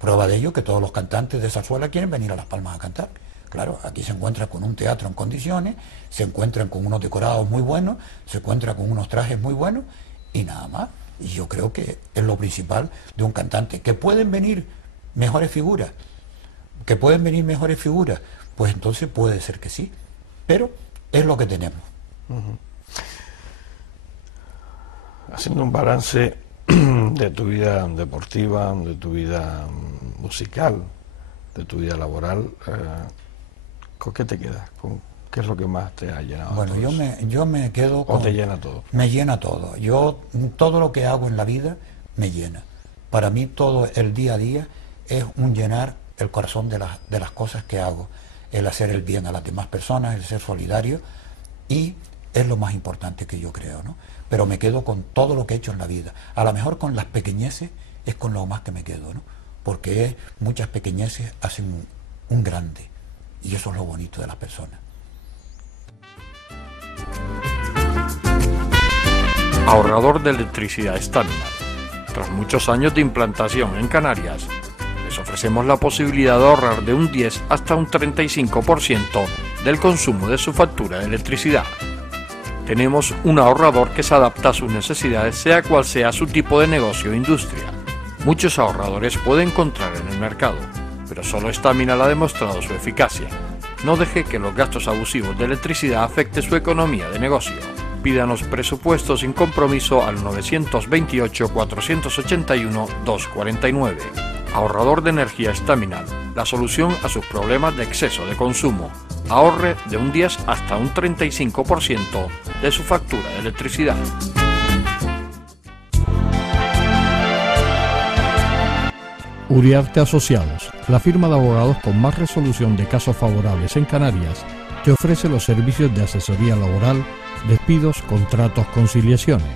Prueba de ello que todos los cantantes de zarzuela quieren venir a Las Palmas a cantar. Claro, aquí se encuentran con un teatro en condiciones, se encuentran con unos decorados muy buenos, se encuentran con unos trajes muy buenos y nada más. Y yo creo que es lo principal de un cantante. Que pueden venir mejores figuras, pues entonces puede ser que sí, pero es lo que tenemos. Haciendo un balance de tu vida deportiva, de tu vida musical, de tu vida laboral, ¿con qué te quedas? ¿Qué es lo que más te ha llenado? Bueno, yo me quedo con... ¿O te llena todo? Me llena todo. Todo lo que hago en la vida me llena. Para mí todo el día a día es un llenar el corazón de las cosas que hago. El hacer el bien a las demás personas, el ser solidario, y es lo más importante que yo creo, ¿no? Pero me quedo con todo lo que he hecho en la vida. A lo mejor con las pequeñeces es con lo más que me quedo, ¿no? Porque muchas pequeñeces hacen un grande, y eso es lo bonito de las personas. Ahorrador de electricidad Staminar. Tras muchos años de implantación en Canarias, les ofrecemos la posibilidad de ahorrar de un 10 hasta un 35% del consumo de su factura de electricidad. Tenemos un ahorrador que se adapta a sus necesidades, sea cual sea su tipo de negocio o industria. Muchos ahorradores puede encontrar en el mercado, pero solo Staminar ha demostrado su eficacia. No deje que los gastos abusivos de electricidad afecten su economía de negocio. Pídanos presupuestos sin compromiso al 921-481-249. Ahorrador de energía Staminar, la solución a sus problemas de exceso de consumo. Ahorre de un 10 hasta un 35% de su factura de electricidad. Uriarte Asociados, la firma de abogados con más resolución de casos favorables en Canarias, te ofrece los servicios de asesoría laboral, despidos, contratos, conciliaciones,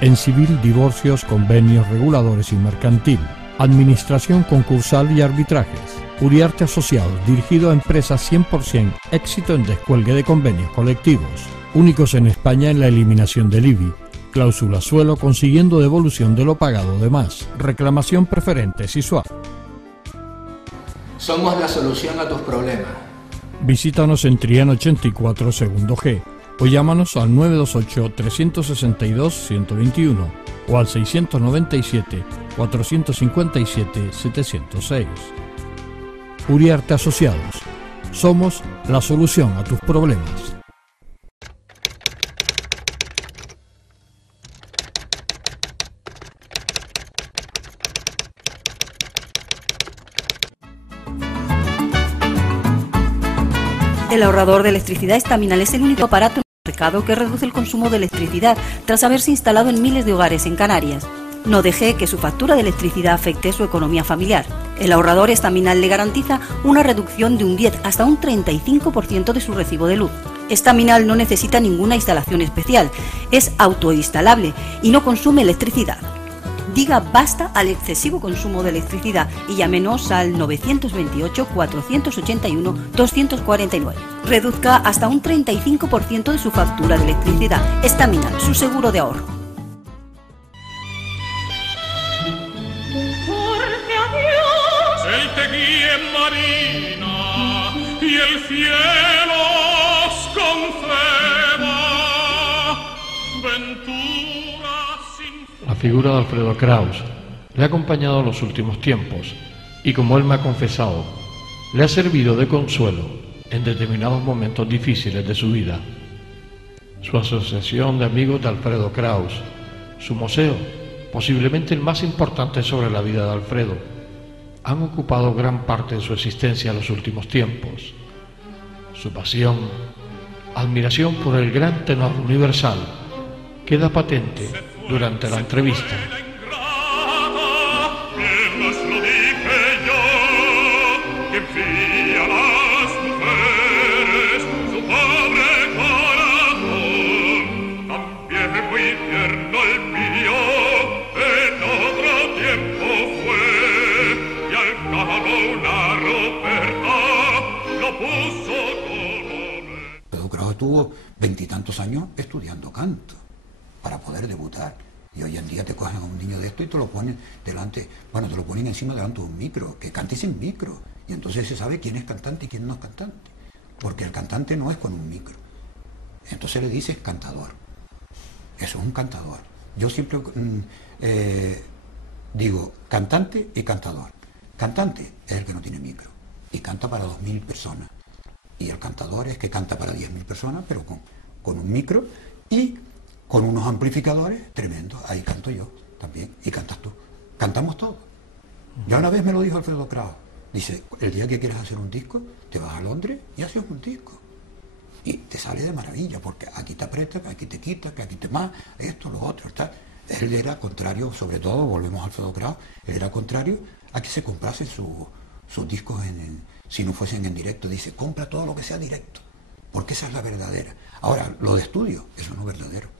en civil, divorcios, convenios, reguladores y mercantil, administración concursal y arbitrajes. Uriarte Asociados, dirigido a empresas 100% éxito en descuelgue de convenios colectivos, únicos en España en la eliminación del IBI, cláusula suelo consiguiendo devolución de lo pagado de más, reclamación preferente SISUA. Somos la solución a tus problemas. Visítanos en Triana 84 segundo G o llámanos al 928-362-121 o al 697-457-706. Uriarte Asociados. Somos la solución a tus problemas. El ahorrador de electricidad estaminal es el único aparato en el mercado que reduce el consumo de electricidad tras haberse instalado en miles de hogares en Canarias. No deje que su factura de electricidad afecte su economía familiar. El ahorrador estaminal le garantiza una reducción de un 10 hasta un 35% de su recibo de luz. Estaminal no necesita ninguna instalación especial, es autoinstalable y no consume electricidad. Diga basta al excesivo consumo de electricidad y llámenos al 928-481-249. Reduzca hasta un 35% de su factura de electricidad. Estaminal, su seguro de ahorro. Él te guía en marina y el cielo os conceda venturas sin... La figura de Alfredo Kraus le ha acompañado en los últimos tiempos y, como él me ha confesado, le ha servido de consuelo en determinados momentos difíciles de su vida. Su asociación de amigos de Alfredo Kraus, su museo, posiblemente el más importante sobre la vida de Alfredo, han ocupado gran parte de su existencia en los últimos tiempos. Su pasión, admiración por el gran tenor universal, queda patente durante la entrevista. Estuvo 20 y tantos años estudiando canto para poder debutar. Y hoy en día te cogen a un niño de esto y te lo ponen delante, bueno, te lo ponen encima delante de un micro, que cante sin micro. Y entonces se sabe quién es cantante y quién no es cantante. Porque el cantante no es con un micro. Entonces le dices cantador. Eso es un cantador. Yo siempre digo cantante y cantador. Cantante es el que no tiene micro y canta para 2.000 personas. Y el cantador es que canta para 10.000 personas, pero con un micro y con unos amplificadores tremendos. Ahí canto yo también, y cantas tú. Cantamos todos. Ya una vez me lo dijo Alfredo Kraus. Dice, el día que quieras hacer un disco, te vas a Londres y haces un disco. Y te sale de maravilla, porque aquí te aprieta, que aquí te quita, que aquí te más, esto, lo otro, tal. Él era contrario, sobre todo, volvemos a Alfredo Kraus, él era contrario a que se comprase sus discos si no fuesen en directo. Dice, compra todo lo que sea directo, porque esa es la verdadera. Ahora, lo de estudio, eso no es verdadero.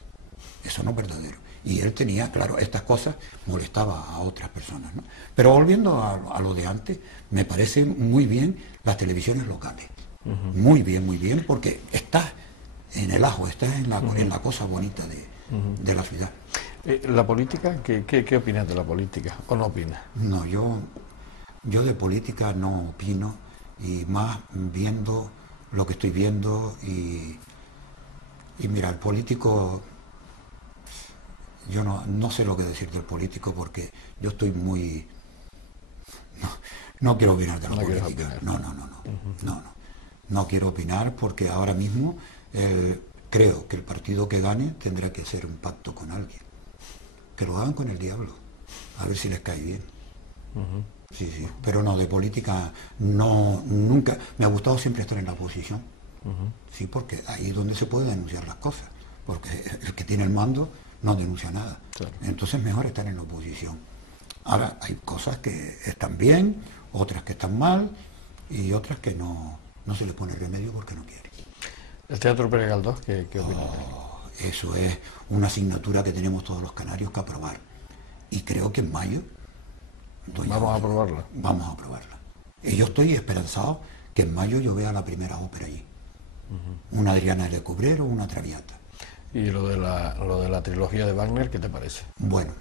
Eso no es verdadero. Y él tenía, claro, estas cosas molestaba a otras personas, ¿no? Pero volviendo a lo de antes, me parece muy bien las televisiones locales. Muy bien, porque estás en el ajo, estás en la cosa bonita de la ciudad. ¿La política? ¿Qué opinas de la política? ¿O no opinas? No, yo de política no opino, y más viendo lo que estoy viendo y mira, el político, yo no sé lo que decir del político, porque yo estoy muy... No quiero opinar de la política. No quiero opinar, porque ahora mismo creo que el partido que gane tendrá que hacer un pacto con alguien. Que lo hagan con el diablo, a ver si les cae bien. Sí, pero no, de política no, nunca. Me ha gustado siempre estar en la oposición. Sí, porque ahí es donde se puede denunciar las cosas, porque el que tiene el mando no denuncia nada. Claro. Entonces mejor estar en la oposición. Ahora, hay cosas que están bien, otras que están mal, y otras que no se le pone remedio porque no quiere. ¿El Teatro Pere Galdós, qué opinas? Eso es una asignatura que tenemos todos los canarios que aprobar. Y creo que en mayo... Vamos a aprobarla. Vamos a aprobarla. Y yo estoy esperanzado que en mayo yo vea la primera ópera allí. Una Adriana de Cobrero, una Traviata. ¿Y lo de la trilogía de Wagner, qué te parece? Bueno.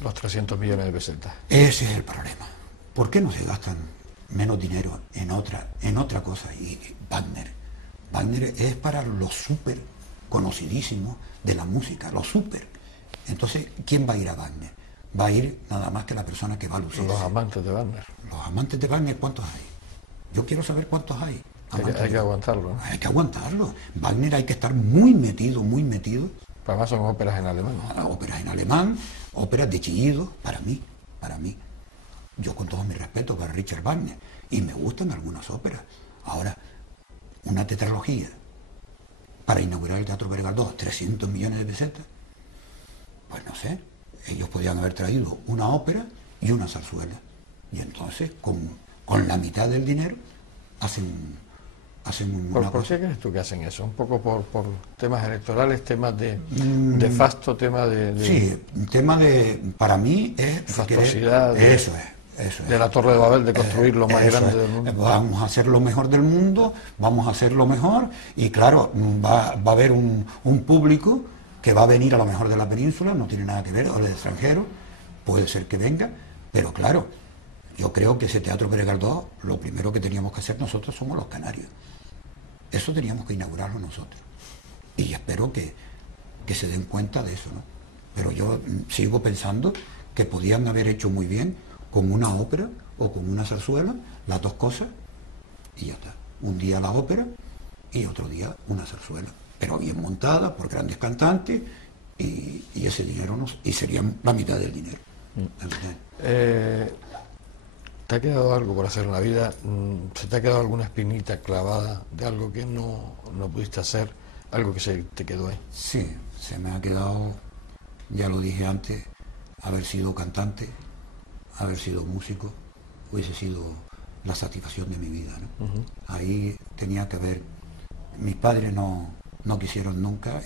Los 300 millones de pesetas. Ese es el problema. ¿Por qué no se gastan menos dinero en otra cosa? Y Wagner es para los súper conocidísimos de la música, los súper. Entonces, ¿quién va a ir a Wagner? Va a ir nada más que la persona que va a lucirse. Los amantes de Wagner. Los amantes de Wagner, ¿cuántos hay? Yo quiero saber cuántos hay. Hay que aguantarlo, ¿no? Hay que aguantarlo. Wagner hay que estar muy metido. Además son óperas en alemán. Óperas en alemán, óperas de chillido, para mí. Yo con todo mi respeto para Richard Wagner, y me gustan algunas óperas. Ahora, una tetralogía para inaugurar el Teatro Pérez Galdós, 300 millones de pesetas, pues no sé, ellos podían haber traído una ópera y una zarzuela. Y entonces, con la mitad del dinero, hacen una ¿Por qué crees tú que hacen eso? ¿Un poco por temas electorales, temas de fasto, temas de Sí, tema de, para mí es... fastosidad, Eso es. De la Torre de Babel, de construir lo más grande del mundo. Vamos a hacer lo mejor del mundo, vamos a hacer lo mejor, y claro, va a haber un público que va a venir a lo mejor de la península, no tiene nada que ver, o de extranjero, puede ser que venga, pero claro, yo creo que ese Teatro Pérez Galdós, lo primero que teníamos que hacer nosotros somos los canarios. Eso teníamos que inaugurarlo nosotros. Y espero que se den cuenta de eso, ¿no? Pero yo sigo pensando que podían haber hecho muy bien con una ópera o con una zarzuela, las dos cosas, y ya está. Un día la ópera y otro día una zarzuela, pero bien montada por grandes cantantes, y ese dinero y serían la mitad del dinero. ¿Te ha quedado algo por hacer en la vida? ¿Se te ha quedado alguna espinita clavada de algo que no pudiste hacer? ¿Algo que se te quedó ahí? Sí, se me ha quedado, ya lo dije antes, haber sido cantante, haber sido músico, hubiese sido la satisfacción de mi vida, ¿no? Ahí tenía que haber, mis padres no quisieron nunca,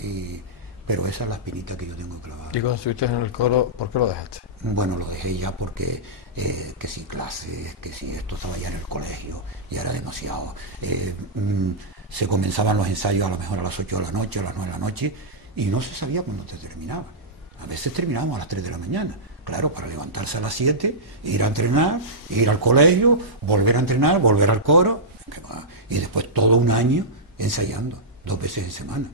pero esa es la espinita que yo tengo clavada. ¿Y cuando estuviste en el coro, por qué lo dejaste? Bueno, lo dejé ya porque que si clases, que si esto estaba ya en el colegio, ya era demasiado. Se comenzaban los ensayos a lo mejor a las 8 de la noche, a las 9 de la noche, y no se sabía cuándo se terminaba. A veces terminábamos a las 3 de la mañana, claro, para levantarse a las 7, ir a entrenar, ir al colegio, volver a entrenar, volver al coro, y después todo un año ensayando, 2 veces en semana,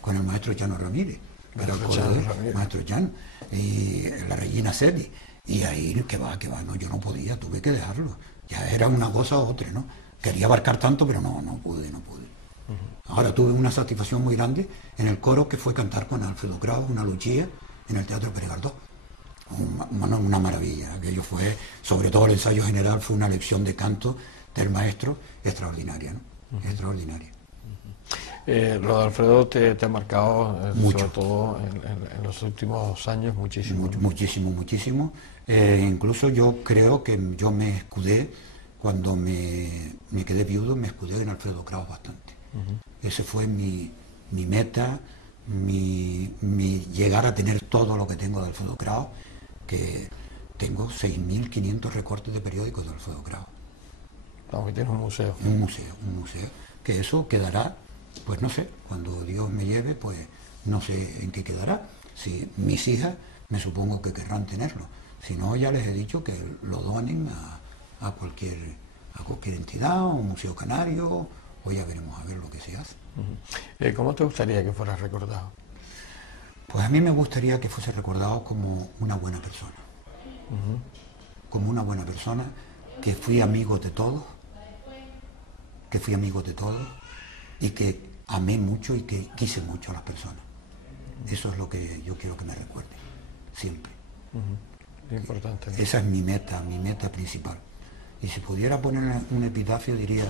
con el maestro Chano Ramírez, maestro Chano, y la Regina Celi, y ahí que va, no, yo no podía, tuve que dejarlo, ya era una cosa u otra, ¿no? Quería abarcar tanto, pero no pude. Ahora tuve una satisfacción muy grande en el coro, que fue cantar con Alfredo Kraus, una Lucia, en el Teatro Pérez Galdós. Una maravilla. Aquello fue, sobre todo el ensayo general, fue una lección de canto del maestro extraordinaria, ¿no? Extraordinaria. Lo de Alfredo te ha marcado, mucho, sobre todo en los últimos años, muchísimo. Muchísimo. Incluso yo creo que yo me escudé, cuando me quedé viudo, me escudé en Alfredo Kraus bastante. Ese fue mi meta, mi llegar a tener todo lo que tengo de Alfredo Kraus, que tengo 6.500 recortes de periódicos de Alfredo Kraus. Vamos, que tienes un museo. Un museo, que eso quedará, pues no sé, cuando Dios me lleve, pues no sé en qué quedará. Si mis hijas, me supongo que querrán tenerlo. Si no, ya les he dicho que lo donen a cualquier entidad, o un museo canario, o ya veremos a ver lo que se hace. ¿Cómo te gustaría que fueras recordado? Pues a mí me gustaría que fuese recordado como una buena persona. Como una buena persona, que fui amigo de todos, y que amé mucho y que quise mucho a las personas. Eso es lo que yo quiero que me recuerden, siempre. Importante. Esa es mi meta principal. Y si pudiera poner un epitafio, diría: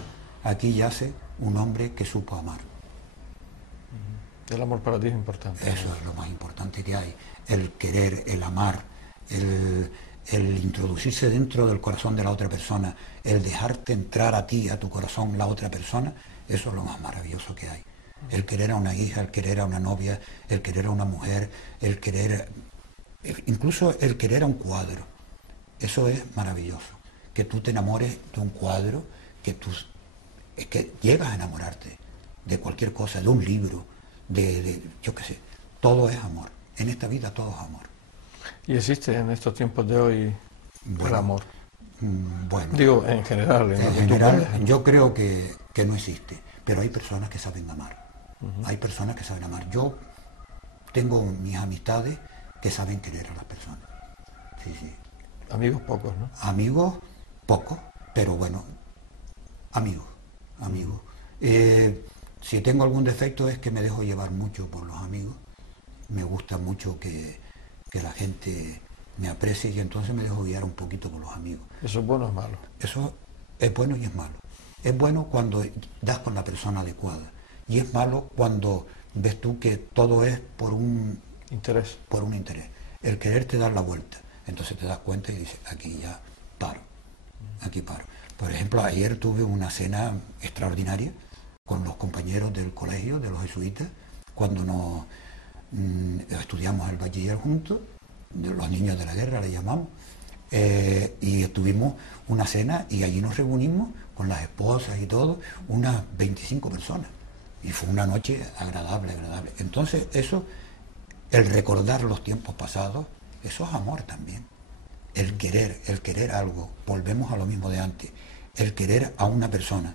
aquí yace un hombre que supo amar. El amor para ti es importante. Eso es lo más importante que hay. El querer, el amar, el introducirse dentro del corazón de la otra persona, el dejarte entrar a ti, a tu corazón, la otra persona, eso es lo más maravilloso que hay. El querer a una hija, el querer a una novia, el querer a una mujer, el querer, incluso el querer a un cuadro. Eso es maravilloso. Que tú te enamores de un cuadro, es que llegas a enamorarte de cualquier cosa, de un libro, yo qué sé, todo es amor. En esta vida todo es amor. ¿Y existe en estos tiempos de hoy el amor? Bueno. Digo, en general. En general, yo creo que no existe, pero hay personas que saben amar. Hay personas que saben amar. Yo tengo mis amistades que saben querer a las personas. Sí. Amigos pocos, ¿no? Amigos pocos, pero bueno, amigos. Si tengo algún defecto es que me dejo llevar mucho por los amigos. Me gusta mucho que la gente me aprecie, y entonces me dejo guiar un poquito por los amigos. ¿Eso es bueno o es malo? Eso es bueno y es malo. Es bueno cuando das con la persona adecuada y es malo cuando ves tú que todo es por un interés. El quererte dar la vuelta. Entonces te das cuenta y dices, aquí ya paro, aquí paro. Por ejemplo, ayer tuve una cena extraordinaria con los compañeros del colegio, de los jesuitas, cuando nos estudiamos el bachiller juntos, los niños de la guerra le llamamos, y tuvimos una cena y allí nos reunimos con las esposas y todo, unas 25 personas. Y fue una noche agradable. Entonces eso, el recordar los tiempos pasados, eso es amor también. El querer algo, volvemos a lo mismo de antes, el querer a una persona.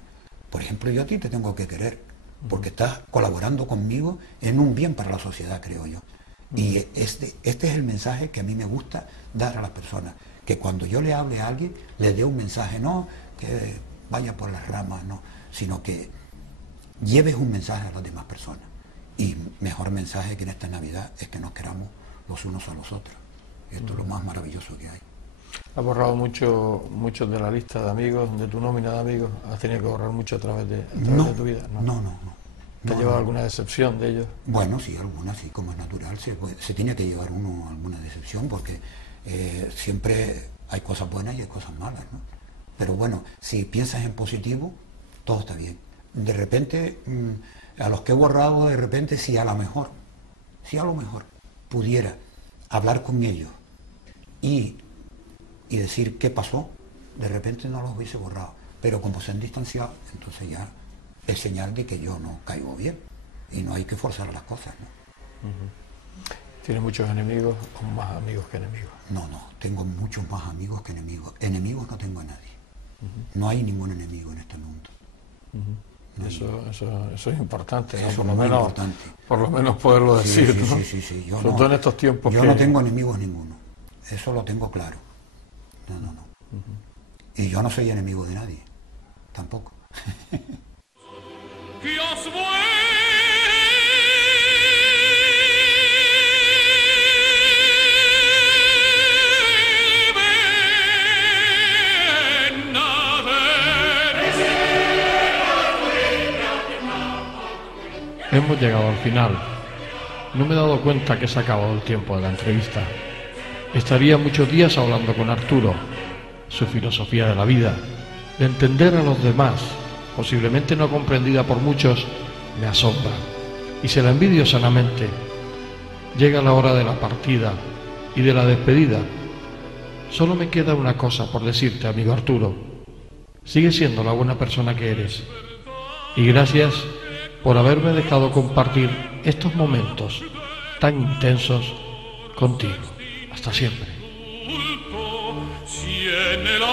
Por ejemplo, yo a ti te tengo que querer, porque estás colaborando conmigo en un bien para la sociedad, creo yo. Y este es el mensaje que a mí me gusta dar a las personas, que cuando yo le hable a alguien, le dé un mensaje, no que vaya por las ramas, no, sino que lleves un mensaje a las demás personas. Y mejor mensaje que en esta Navidad es que nos queramos los unos a los otros. Esto es lo más maravilloso que hay. Has borrado mucho de la lista de amigos, de tu nómina de amigos. ¿Has tenido que borrar mucho a través de tu vida? No. ¿Te ha llevado alguna decepción de ellos? Bueno, sí, alguna, sí, como es natural. Se tiene que llevar uno alguna decepción porque siempre hay cosas buenas y hay cosas malas, ¿no? Pero bueno, si piensas en positivo, todo está bien. De repente, a los que he borrado, de repente, si a lo mejor pudiera hablar con ellos y decir qué pasó, de repente no los hubiese borrado. Pero como se han distanciado, entonces ya es señal de que yo no caigo bien. Y no hay que forzar las cosas, ¿no? ¿Tienes muchos enemigos o más amigos que enemigos? No, tengo muchos más amigos que enemigos. Enemigos no tengo a nadie. No hay ningún enemigo en este mundo. No eso es importante, ¿no? Eso es muy importante. Por lo menos poderlo decir, ¿no? Sí. Sobre todo en estos tiempos yo no tengo enemigos ninguno. Eso lo tengo claro. No. Y yo no soy enemigo de nadie. Tampoco. Que os Hemos llegado al final. No me he dado cuenta que se ha acabado el tiempo de la entrevista. Estaría muchos días hablando con Arturo. Su filosofía de la vida, de entender a los demás, posiblemente no comprendida por muchos, me asombra. Y se la envidio sanamente. Llega la hora de la partida y de la despedida. Solo me queda una cosa por decirte, amigo Arturo. Sigue siendo la buena persona que eres. Y gracias por haberme dejado compartir estos momentos tan intensos contigo. Hasta siempre. si en el